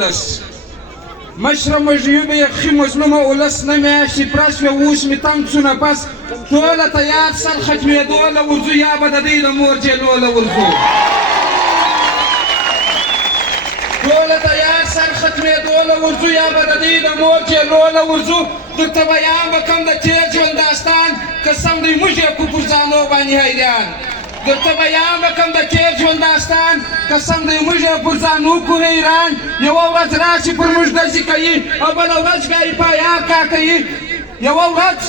ولس مشره مجیوب یخی مظلوم ولس نمیاشی پرس و اوس می تنگ سو نفس ټوله تیار سر ختمېدو له ورځو یا به د دوی د مور جیلو له ورځو ټوله تیار سر ختمېدو له ورځو یا به د دوی د مور جیلو له ورځو درته بیان به کړم د تېر ژوند داستان قسم دی موږ یې کړو پر ځانو باندې حیران درته بیان به کړم د تېر ژوند داستان قسم دی موږ یې پر ځانو کړو حیران یوه ورځ راشي پر موږ ډزې کوي او بله ورځ بیا یې پایار کا کوي یوه ورځ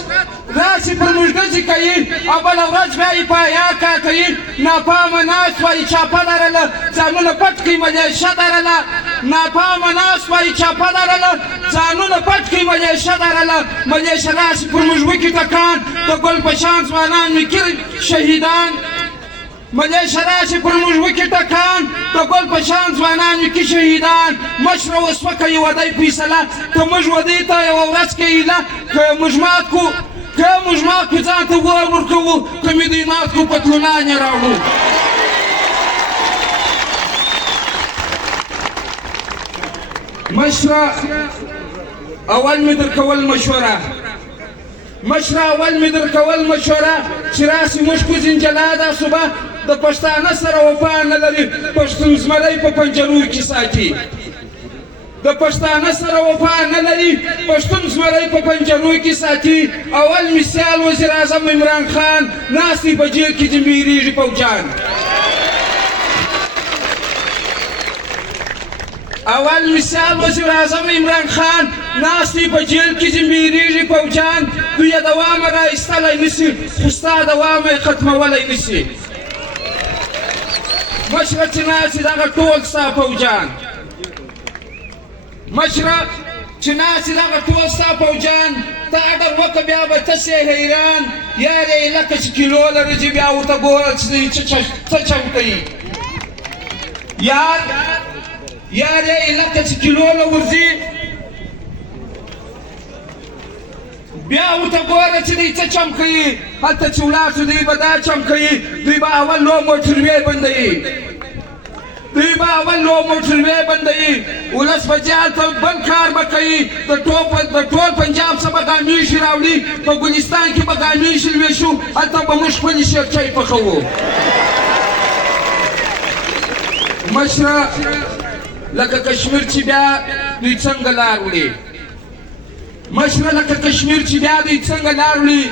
راشي پر موږ ډزې کوي او بله ورځ بیا یې پایار کا کوي ناپامه ناست وایي چاپه لرله ځانونه پټ کړي ملیشه لرله ناپامه ناست وایي چاپه لرله ځانونه پټ کړي ملیشه لرله ملیشه راشي پر موږ وکړي ټکان د ګل په شان ځوانان مې کړي شهیدان ملیشه راشي پر موږ وکړي ټکان د ګل په شان ځوانان مې کړي شهیدان مشره اوس وکړي ودی فیصله که موږ ودی ته یوه ورځ کې ایله که موږ مات کړو که موږ مات کړو ځان ته ور ورکوو که مې دوی مات کړو پتلونان یې راوړو مشره اول مې درکول مشوره مشره اول مې درکول مشوره چې راسي موږ کوزین جلا دا صبح د پښتانه سره وفا نه لري پښتون زمری په پنجرو کې ساتي د پښتانه سره وفا نه لري پښتون زمری په پنجرو کې ساتي اول مثال وزیر اعظم عمران خان ناست دی په جیل کې جنبیریږي پوجان اول مثال وزیر اعظم عمران خان ناست دی په جیل کې جنبیریږي پوجان دوی یې دوام را ایستلی نشي خو ستا دوام یې ختمولی نشي مشره چې ناست دی دغه ټول ستا پوجان مشره چې ناست دی دغه ټول ستا پوجان ته اډر وکړه بیا به ته سې حیران یار یې لکه چې کیلو لري چې بیا ورته ګوره چې دوی څه چم کوي یار یې لکه چې کیلو له ورځي بیا ورته ګوره چې دوی څه چم کوي هلته چې ولاړ شو دوی به دا چم کوي دوی به اول لو موټروې بندوي دوی به اول لو موټروې بندوي ولس به چې هلته بل کار به کوي د ټول پنجاب څخه به ګامیشي راوړي په ګلستان کې به ګامیشي لویشو هلته به موږ خپلې شیرچۍ پخوو مشره لکه کشمیر چې بیا دوی څنګه لار وړي مشره لکه کشمیر چې بیا دوی څنګه لار وړي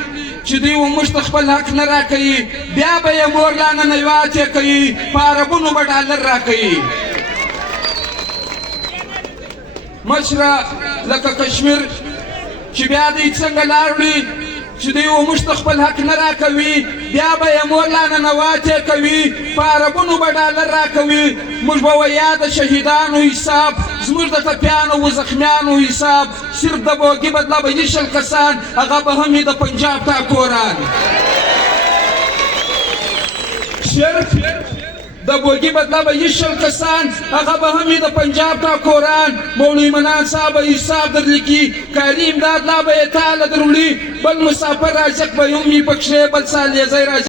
چې دوی و موږ ته خپل حق نه راکوي بیا به یې مور لا ننواتې کوي په عربونو به ډالر راکوي مشره لکه کشمیر چې بیا دوی څنګه لار وړي چې دوی و موږ ته خپل حق نه راکوي بیا به یې مور لا ننواتې کوي په عربونو به ډالر راکوي موږ به ویا د شهیدانو حساب زموږ د ټپیانو و زخمیانو حساب صرف د بوګي بدله به یې شل کسان هغه به هم د پنجاب ټاکوران صرف د بوګي بدله به یې شل کسان هغه به هم د پنجاب ټاکوران مولوي منان صاحب به حساب درلیکي کاري امداد لا به یې تاله دروړي بل مسافر رازق به هم وي پکښې بل سالیزی